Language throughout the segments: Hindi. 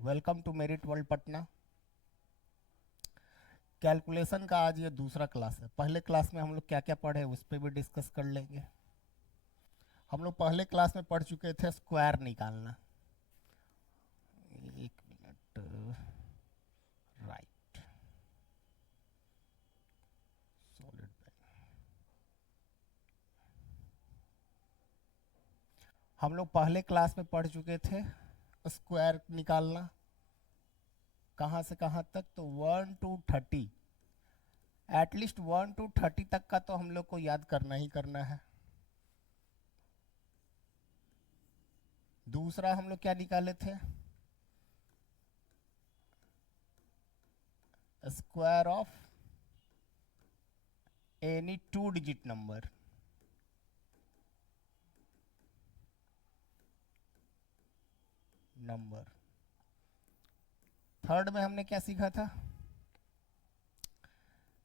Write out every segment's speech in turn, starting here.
Welcome to merit world Patna. Calculation का आज ये दूसरा क्लास है। पहले क्लास में हम लोग क्या क्या पढ़े उस पर भी डिस्कस कर लेंगे। हम लोग पहले क्लास में पढ़ चुके थे स्क्वायर निकालना। एक मिनट, राइट, सॉलिड। हम लोग पहले क्लास में पढ़ चुके थे स्क्वायर निकालना। कहाँ से कहाँ तक? तो 1 to 30, एटलीस्ट 1 to 30 तक का तो हम लोग को याद करना ही करना है। दूसरा हम लोग क्या निकाले थे? Square of any 2 digit number. Third में हमने क्या सीखा था?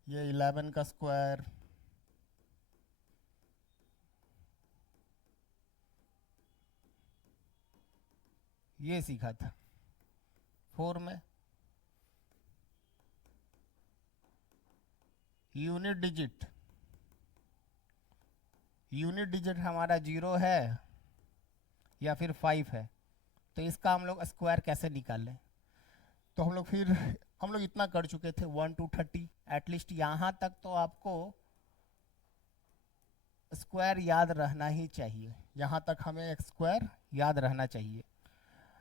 ये 11 का स्क्वायर, ये सीखा था। 4 में यूनिट डिजिट। यूनिट डिजिट हमारा 0 है या फिर 5 है, तो इसका हम लोग स्क्वायर कैसे निकालें? तो हम लोग इतना कर चुके थे 1 to 30। एटलीस्ट यहाँ तक तो आपको स्क्वायर याद रहना ही चाहिए। यहाँ तक हमें एक स्क्वायर याद रहना चाहिए।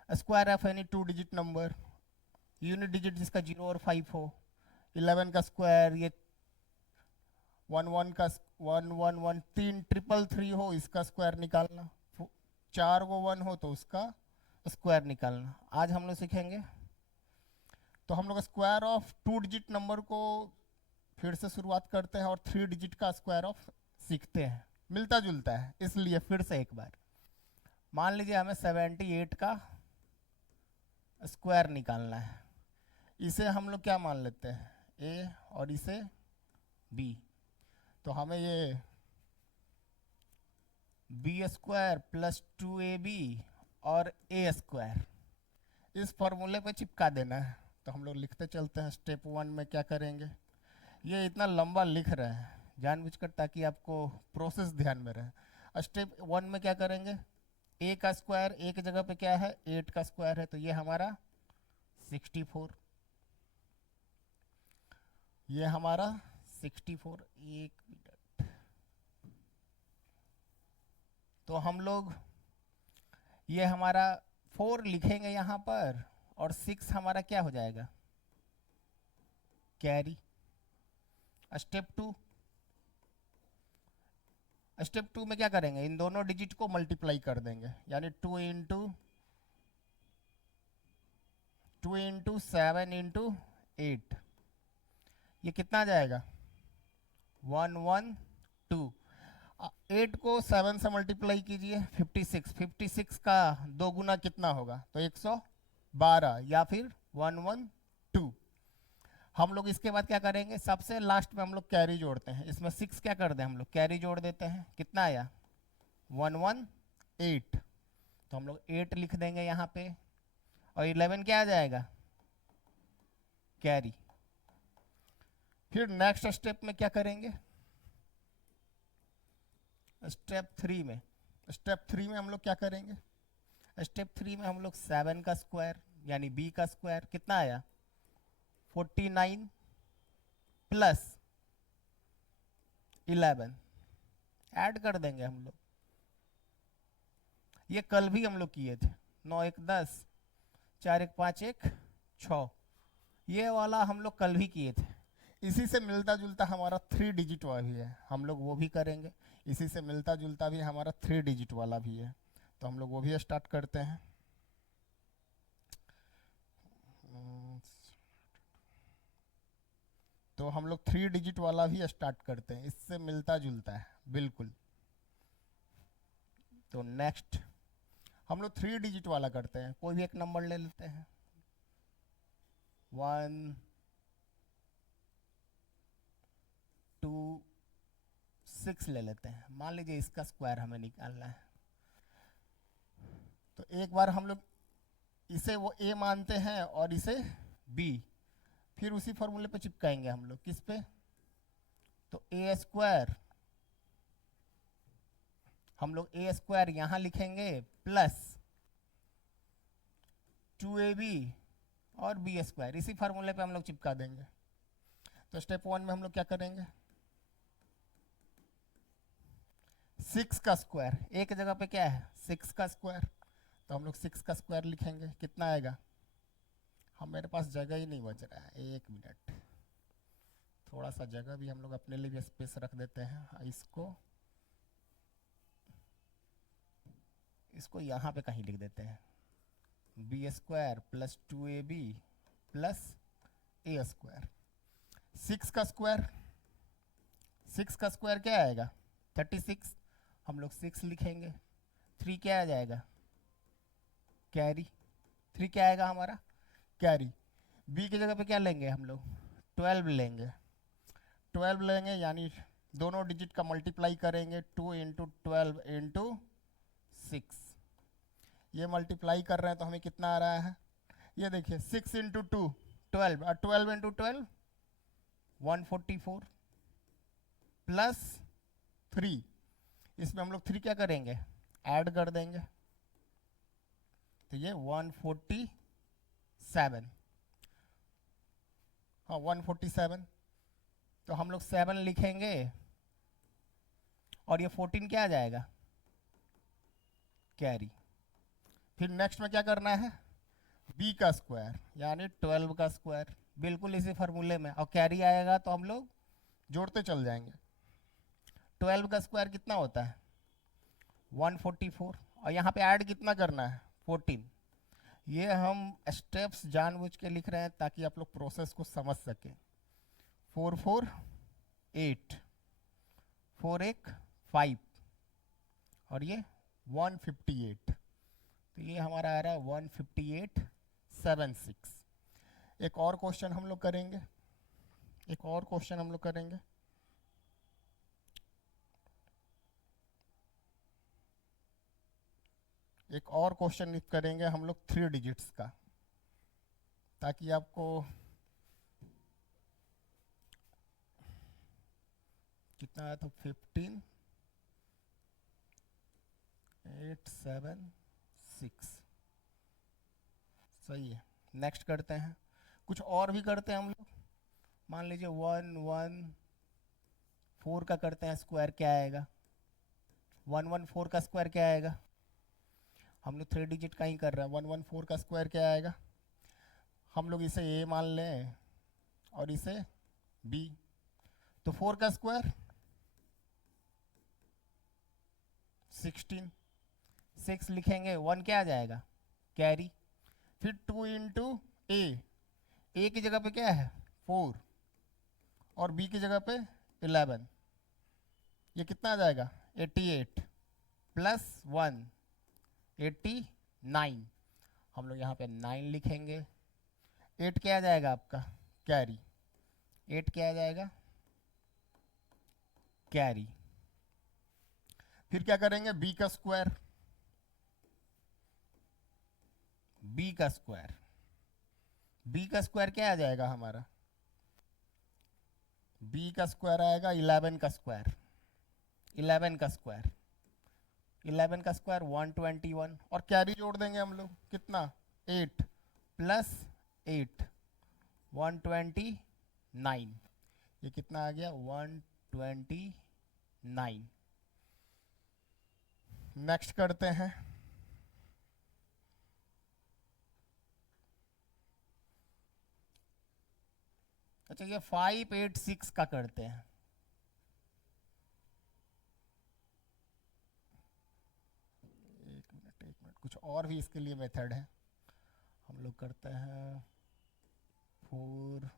Square of any 2 digit number, unit digit जिसका 0 और 5 हो। 11 का स्क्वायर, ये 1 1 3 ट्रिपल 3 हो, इसका स्क्वायर निकालना। 4 को 1 हो तो उसका स्क्वायर निकालना आज हम लोग सीखेंगे। तो हम लोग स्क्वायर ऑफ 2 डिजिट नंबर को फिर से शुरुआत करते हैं और 3 डिजिट का स्क्वायर ऑफ सीखते हैं। मिलता जुलता है, इसलिए फिर से एक बार मान लीजिए हमें 78 का स्क्वायर निकालना है। इसे हम लोग क्या मान लेते हैं? ए और इसे बी। तो हमें ये बी स्क्वायर प्लस 2ab और ए स्क्वायर इस फॉर्मूले पे चिपका देना है। तो हम लोग लिखते चलते हैं। स्टेप 1 में क्या करेंगे? ये इतना लंबा लिख रहे हैं जानबूझकर ताकि आपको प्रोसेस ध्यान में रहे। स्टेप 1 में क्या करेंगे? ए का स्क्वायर, ए की जगह पे क्या है? 8 का स्क्वायर है, तो ये हमारा 64। ये हमारा 64। एक मिनट, तो हम लोग ये हमारा 4 लिखेंगे यहाँ पर और 6 हमारा क्या हो जाएगा? कैरी। स्टेप 2, स्टेप 2 में क्या करेंगे? इन दोनों डिजिट को मल्टीप्लाई कर देंगे, यानी 2 इंटू 7 इंटू 8। ये कितना आ जाएगा? 112। 8 को 7 से मल्टीप्लाई कीजिए, 56। 56 का 2 गुना कितना होगा? तो 112 या फिर 112। हम लोग इसके बाद क्या करेंगे? सबसे लास्ट में हम लोग कैरी जोड़ते हैं। इसमें 6 क्या कर दें? हम लोग कैरी जोड़ देते हैं। कितना आया? 118। तो हम लोग 8 लिख देंगे यहाँ पे, और 11 क्या आ जाएगा? कैरी। फिर नेक्स्ट स्टेप में क्या करेंगे? स्टेप 3 में हम लोग क्या करेंगे? स्टेप 3 में हम लोग 7 का स्क्वायर यानी बी का स्क्वायर कितना आया? 49 प्लस 11 ऐड कर देंगे हम लोग। ये कल भी हम लोग किए थे। 9 1 10, 4 1 5 1 6, ये वाला हम लोग कल भी किए थे। इसी से मिलता जुलता हमारा 3 डिजिट वाला भी है, हम लोग वो भी करेंगे। इसी से मिलता जुलता भी हमारा 3 डिजिट वाला भी है, तो हम लोग वो भी स्टार्ट करते हैं। तो हम लोग 3 डिजिट वाला भी स्टार्ट करते हैं, इससे मिलता जुलता है बिल्कुल। तो नेक्स्ट हम लोग 3 डिजिट वाला करते हैं। कोई भी एक नंबर ले लेते हैं। 1 2 6 ले लेते हैं। मान लीजिए इसका स्क्वायर हमें निकालना है। तो एक बार हम लोग इसे वो ए मानते हैं और इसे बी, फिर उसी फॉर्मूले पे चिपकाएंगे हम लोग, किस पे, तो ए स्क्वायर, हम लोग ए स्क्वायर यहां लिखेंगे प्लस 2ab और बी स्क्वायर, इसी फार्मूले पे हम लोग चिपका देंगे। तो स्टेप 1 में हम लोग क्या करेंगे, 6 का स्क्वायर, एक जगह पे क्या है 6 का स्क्वायर, तो हम लोग 6 का स्क्वायर लिखेंगे, कितना आएगा, हम मेरे पास जगह ही नहीं बच रहा है, एक मिनट, थोड़ा सा जगह भी हम लोग अपने लिए भी स्पेस रख देते हैं, इसको यहाँ पे कहीं लिख देते हैं, B square plus 2ab plus A square. 6 का स्क्वायर, 6 का स्क्वायर क्या आएगा 36, हम लोग 6 लिखेंगे, 3 क्या आ जाएगा कैरी, 3 क्या आएगा हमारा कैरी, बी की जगह पे क्या लेंगे हम लोग 12 लेंगे, 12 लेंगे यानी दोनों डिजिट का मल्टीप्लाई करेंगे, 2 इंटू 12 इंटू 6, ये मल्टीप्लाई कर रहे हैं तो हमें कितना आ रहा है, ये देखिए 6 इंटू 2 12 और 12 इंटू 12 144 प्लस 3, इसमें हम लोग 3 क्या करेंगे ऐड कर देंगे, तो ये 147, हाँ 147, तो हम लोग 7 लिखेंगे और ये 14 क्या आ जाएगा कैरी। फिर नेक्स्ट में क्या करना है b का स्क्वायर यानी 12 का स्क्वायर, बिल्कुल इसी फार्मूले में, और कैरी आएगा तो हम लोग जोड़ते चल जाएंगे, 12 का स्क्वायर कितना होता है 144, और यहाँ पे ऐड कितना करना है 14, ये हम स्टेप्स जानबूझ के लिख रहे हैं ताकि आप लोग प्रोसेस को समझ सकें, 4 4 8 4 1 5 और ये 158, तो ये हमारा आ रहा है 158.76। एक और क्वेश्चन हम लोग करेंगे, एक और क्वेश्चन हम लोग करेंगे, एक और क्वेश्चन करेंगे हम लोग 3 डिजिट्स का, ताकि आपको कितना आया, तो 15 8 7 6, सही है। नेक्स्ट करते हैं, कुछ और भी करते हैं हम लोग, मान लीजिए 1 1 4 का करते हैं, स्क्वायर क्या आएगा 114 का स्क्वायर क्या आएगा, हम लोग 3 डिजिट का ही कर रहे हैं, 114 का स्क्वायर क्या आएगा, हम लोग इसे a मान लें और इसे b, तो 4 का स्क्वायर 16, 6 लिखेंगे, 1 क्या आ जाएगा कैरी, फिर 2 इंटू ए की जगह पे क्या है 4 और b की जगह पे 11, ये कितना आ जाएगा 88 प्लस 1 89, हम लोग यहाँ पे 9 लिखेंगे, 8 क्या आ जाएगा आपका कैरी, 8 क्या आ जाएगा कैरी, फिर क्या करेंगे b का स्क्वायर, b का स्क्वायर, b का स्क्वायर क्या आ जाएगा हमारा, b का स्क्वायर आएगा 11 का स्क्वायर, 11 का स्क्वायर, 11 का स्क्वायर 121, और कैरी जोड़ देंगे हम लोग, कितना 8 प्लस 8 129, ये कितना आ गया 129। नेक्स्ट करते हैं, अच्छा ये 586 का करते हैं, एक मिनट कुछ और भी इसके लिए मेथड है, हम लोग करते हैं 4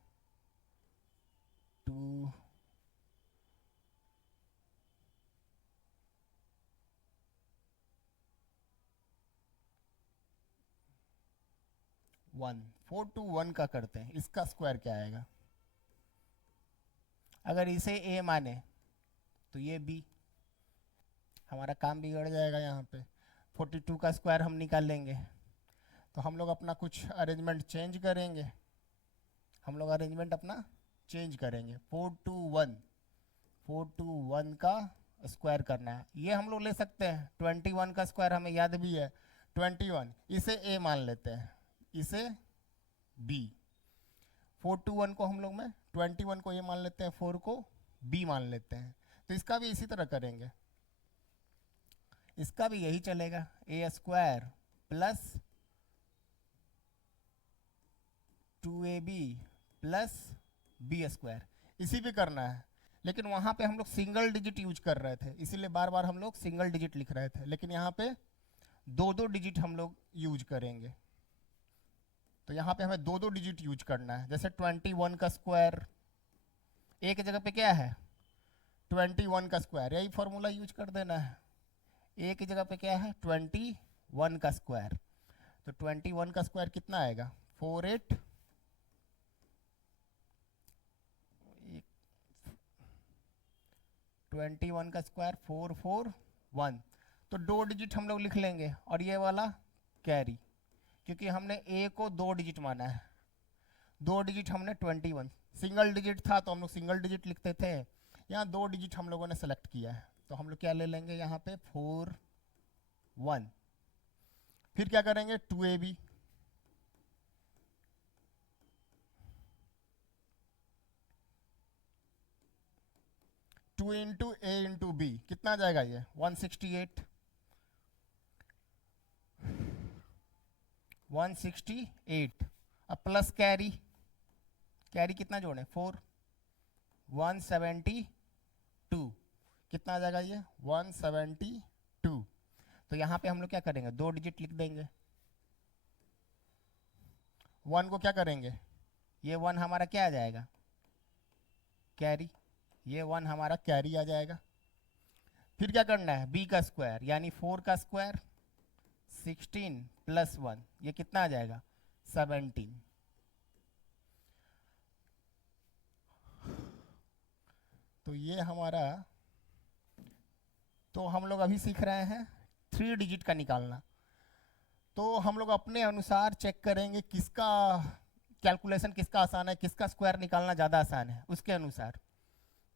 2 1, 4 2 1 का करते हैं, इसका स्क्वायर क्या आएगा, अगर इसे a माने तो ये b, हमारा काम बिगड़ जाएगा, यहाँ पे 42 का स्क्वायर हम निकाल लेंगे, तो हम लोग अपना कुछ अरेंजमेंट चेंज करेंगे, हम लोग अरेंजमेंट अपना चेंज करेंगे। 4 to 1 का स्क्वायर करना है, ये हम लोग ले सकते हैं। 21 का स्क्वायर हमें याद भी है 21, इसे a मान लेते हैं, इसे b। 4 to 1 को हम लोग में 21 को a मान लेते हैं, 4 को b मान लेते हैं। तो इसका भी इसी तरह करेंगे, इसका भी यही चलेगा, a square plus 2ab plus b square, इसी पे करना है। लेकिन वहाँ पे हम लोग सिंगल डिजिट यूज कर रहे थे, इसीलिए बार बार हम लोग सिंगल डिजिट लिख रहे थे, लेकिन यहाँ पे दो दो डिजिट हम लोग यूज करेंगे। तो यहाँ पे हमें दो दो डिजिट यूज करना है। जैसे 21 का स्क्वायर, एक जगह पे क्या है 21 का स्क्वायर, यही फॉर्मूला यूज कर देना है। एक जगह पे क्या है 21 का स्क्वायर, तो 21 का स्क्वायर कितना आएगा 48, 21 का स्क्वायर 441। तो दो डिजिट हम लोग लिख लेंगे और ये वाला कैरी, क्योंकि हमने ए को दो डिजिट माना है। दो डिजिट हमने 21, सिंगल डिजिट था तो हम लोग सिंगल डिजिट लिखते थे, यहाँ दो डिजिट हम लोगों ने सेलेक्ट किया है, तो हम लोग क्या ले लेंगे यहाँ पे 41। फिर क्या करेंगे 2ab, टू इंटू ए इंटू बी, कितना आ जाएगा ये 168, 168। अब प्लस कैरी, कैरी कितना जोड़े 4, 172, कितना आ जाएगा ये 172। तो यहाँ पे हम लोग क्या करेंगे दो डिजिट लिख देंगे। 1 को क्या करेंगे, ये 1 हमारा क्या आ जाएगा कैरी, ये 1 हमारा कैरी आ जाएगा। फिर क्या करना है b का स्क्वायर, यानी 4 का स्क्वायर 16 प्लस 1, ये कितना आ जाएगा 17। तो ये हमारा, तो हम लोग अभी सीख रहे हैं 3 डिजिट का निकालना। तो हम लोग अपने अनुसार चेक करेंगे किसका कैलकुलेशन किसका आसान है, किसका स्क्वायर निकालना ज़्यादा आसान है, उसके अनुसार।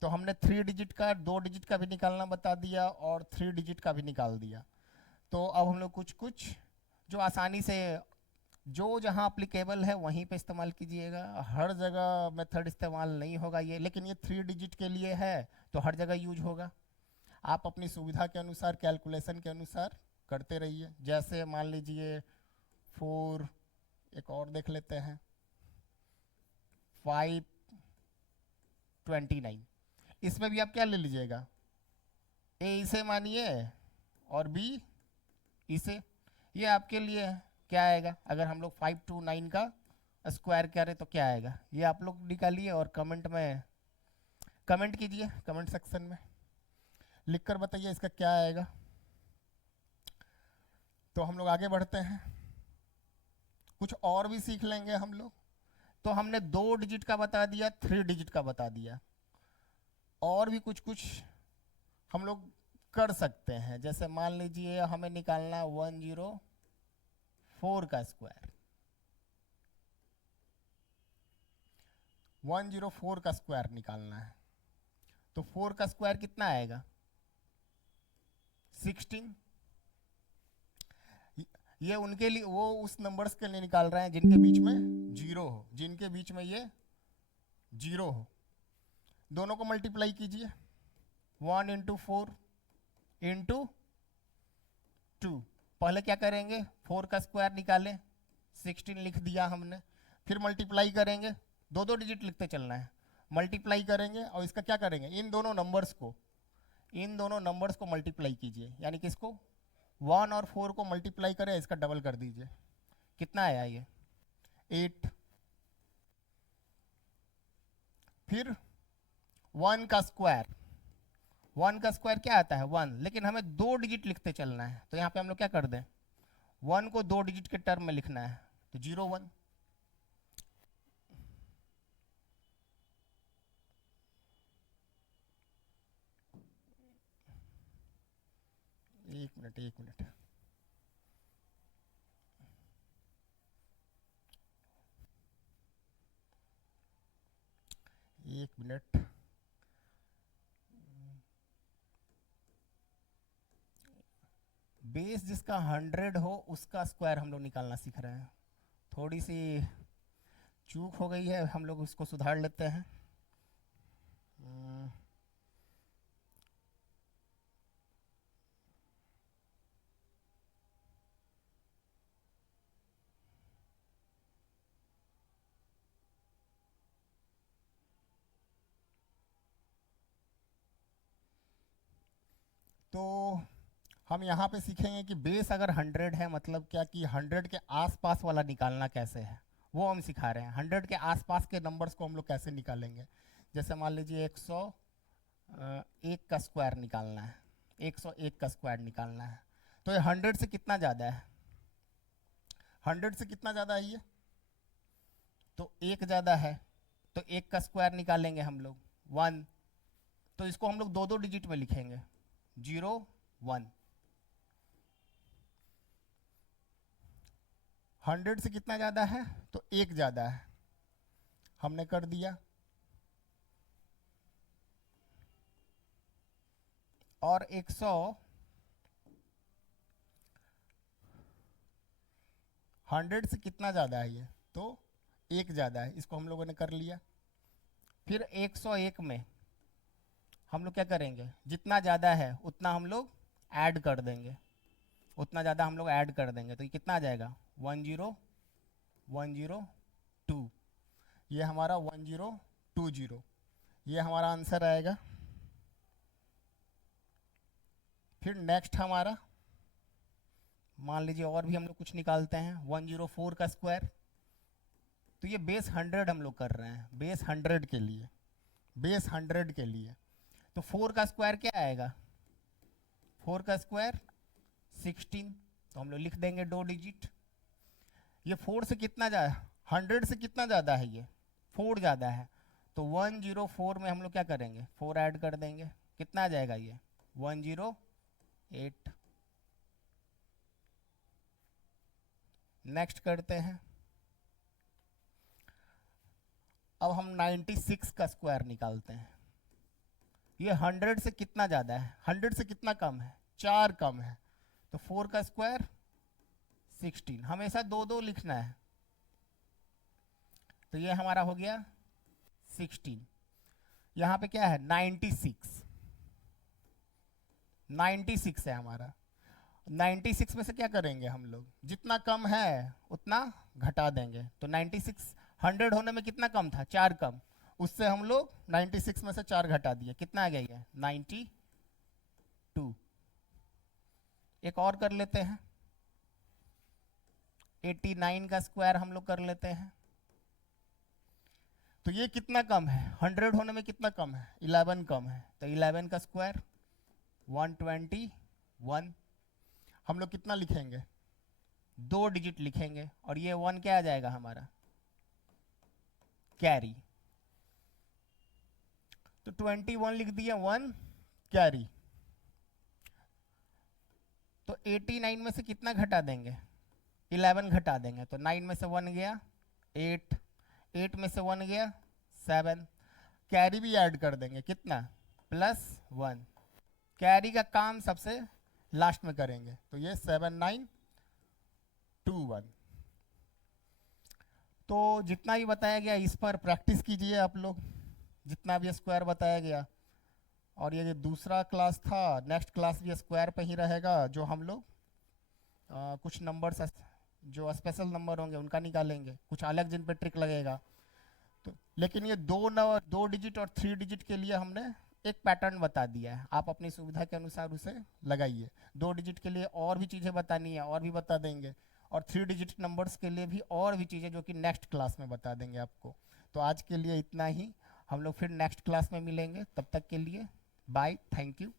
तो हमने 3 डिजिट का, 2 डिजिट का भी निकालना बता दिया और 3 डिजिट का भी निकाल दिया। तो अब हम लोग कुछ कुछ जो आसानी से, जो जहाँ अप्लीकेबल है वहीं पे इस्तेमाल कीजिएगा, हर जगह मेथड इस्तेमाल नहीं होगा ये, लेकिन ये 3 डिजिट के लिए है तो हर जगह यूज होगा। आप अपनी सुविधा के अनुसार, कैलकुलेशन के अनुसार करते रहिए। जैसे मान लीजिए 4, एक और देख लेते हैं 529, इसमें भी आप क्या ले लीजिएगा, ए इसे मानिए और बी इसे, ये आपके लिए क्या आएगा। अगर हम लोग 5 to 9 का स्क्वायर करें तो क्या आएगा, ये आप लोग निकालिए और कमेंट में कमेंट कीजिए, कमेंट सेक्शन में लिखकर बताइए इसका क्या आएगा। तो हम लोग आगे बढ़ते हैं, कुछ और भी सीख लेंगे हम लोग। तो हमने 2 डिजिट का बता दिया, 3 डिजिट का बता दिया, और भी कुछ कुछ हम लोग कर सकते हैं। जैसे मान लीजिए हमें निकालना 104 का स्क्वायर, 104 का स्क्वायर निकालना है। तो 4 का स्क्वायर कितना आएगा 16। ये उनके लिए, वो उस नंबर्स के लिए निकाल रहे हैं जिनके बीच में जीरो हो, जिनके बीच में ये जीरो हो। दोनों को मल्टीप्लाई कीजिए, 1 इंटू 4 इंटू 2। पहले क्या करेंगे 4 का स्क्वायर निकालें, 16 लिख दिया हमने। फिर मल्टीप्लाई करेंगे, दो दो डिजिट लिखते चलना है, मल्टीप्लाई करेंगे और इसका क्या करेंगे, इन दोनों नंबर्स को मल्टीप्लाई कीजिए, यानी किसको 1 और 4 को मल्टीप्लाई करें, इसका डबल कर दीजिए, कितना आया ये 8। फिर 1 का स्क्वायर, 1 का स्क्वायर क्या आता है 1, लेकिन हमें 2 डिजिट लिखते चलना है, तो यहाँ पे हम लोग क्या कर दें 1 को 2 डिजिट के टर्म में लिखना है, तो 01। एक मिनट एक मिनट, बेस जिसका 100 हो उसका स्क्वायर हम लोग निकालना सीख रहे हैं। थोड़ी सी चूक हो गई है, हम लोग उसको सुधार लेते हैं। तो हम यहाँ पे सीखेंगे कि बेस अगर 100 है मतलब क्या कि 100 के आसपास वाला निकालना कैसे है, वो हम सिखा रहे हैं। 100 के आसपास के नंबर्स को हम लोग कैसे निकालेंगे। जैसे मान लीजिए 101 का स्क्वायर निकालना है, 101 का स्क्वायर निकालना है, तो ये 100 से कितना ज़्यादा है, 100 से कितना ज़्यादा है ये, तो एक ज़्यादा है, तो एक का स्क्वायर निकालेंगे हम लोग 1, तो इसको हम लोग दो दो डिजिट में लिखेंगे 0 1। 100 से कितना ज़्यादा है, तो एक ज़्यादा है, हमने कर दिया। और 100 से कितना ज़्यादा है ये, तो एक ज़्यादा है, इसको हम लोगों ने कर लिया। फिर 101 में हम लोग क्या करेंगे, जितना ज़्यादा है उतना हम लोग ऐड कर देंगे, उतना ज़्यादा हम लोग ऐड कर देंगे, तो ये कितना आ जाएगा 10102, ये हमारा 1020, ये हमारा आंसर आएगा। फिर नेक्स्ट हमारा मान लीजिए और भी हम लोग कुछ निकालते हैं, 104 का स्क्वायर, तो ये बेस 100 हम लोग कर रहे हैं, बेस 100 के लिए, बेस 100 के लिए। तो 4 का स्क्वायर क्या आएगा, 4 का स्क्वायर 16, तो हम लोग लिख देंगे दो डिजिट। ये 4 से कितना ज़्यादा, 100 से कितना ज़्यादा है, ये 4 ज़्यादा है, तो 104 में हम लोग क्या करेंगे, 4 ऐड कर देंगे, कितना आ जाएगा ये 108। नेक्स्ट करते हैं, अब हम 96 का स्क्वायर निकालते हैं। ये 100 से कितना ज़्यादा है, 100 से कितना कम है, 4 कम है, तो 4 का स्क्वायर 16, हमेशा दो दो लिखना है, तो ये हमारा हो गया 16। यहाँ पे क्या है 96, 96 है हमारा। 96 में से क्या करेंगे हम लोग, जितना कम है उतना घटा देंगे, तो 96 100 होने में कितना कम था, 4 कम, उससे हम लोग 96 में से 4 घटा दिए, कितना आ गया ये 92। एक और कर लेते हैं, 89 का स्क्वायर हम लोग कर लेते हैं, तो ये कितना कम है, 100 होने में कितना कम है, 11 कम है, तो 11 का स्क्वायर 121। हम लोग कितना लिखेंगे, दो डिजिट लिखेंगे, और ये 1 क्या आ जाएगा हमारा कैरी, तो 21 लिख दिया, 1 कैरी। तो 89 में से कितना घटा देंगे, 11 घटा देंगे, तो 9 में से 1 गया 8, 8 में से 1 गया 7, कैरी भी ऐड कर देंगे, कितना +1, कैरी का काम सबसे लास्ट में करेंगे, तो ये 7921। तो जितना भी बताया गया इस पर प्रैक्टिस कीजिए आप लोग, जितना भी स्क्वायर बताया गया। और ये दूसरा क्लास था, नेक्स्ट क्लास भी स्क्वायर पे ही रहेगा, जो हम लोग कुछ नंबर्स जो स्पेशल नंबर होंगे उनका निकालेंगे, कुछ अलग जिन पे ट्रिक लगेगा। तो लेकिन ये दो डिजिट और 3 डिजिट के लिए हमने एक पैटर्न बता दिया है, आप अपनी सुविधा के अनुसार उसे लगाइए। 2 डिजिट के लिए और भी चीज़ें बतानी है और भी बता देंगे, और 3 डिजिट नंबर्स के लिए भी और भी चीज़ें जो कि नेक्स्ट क्लास में बता देंगे आपको। तो आज के लिए इतना ही, हम लोग फिर नेक्स्ट क्लास में मिलेंगे, तब तक के लिए बाय, थैंक यू।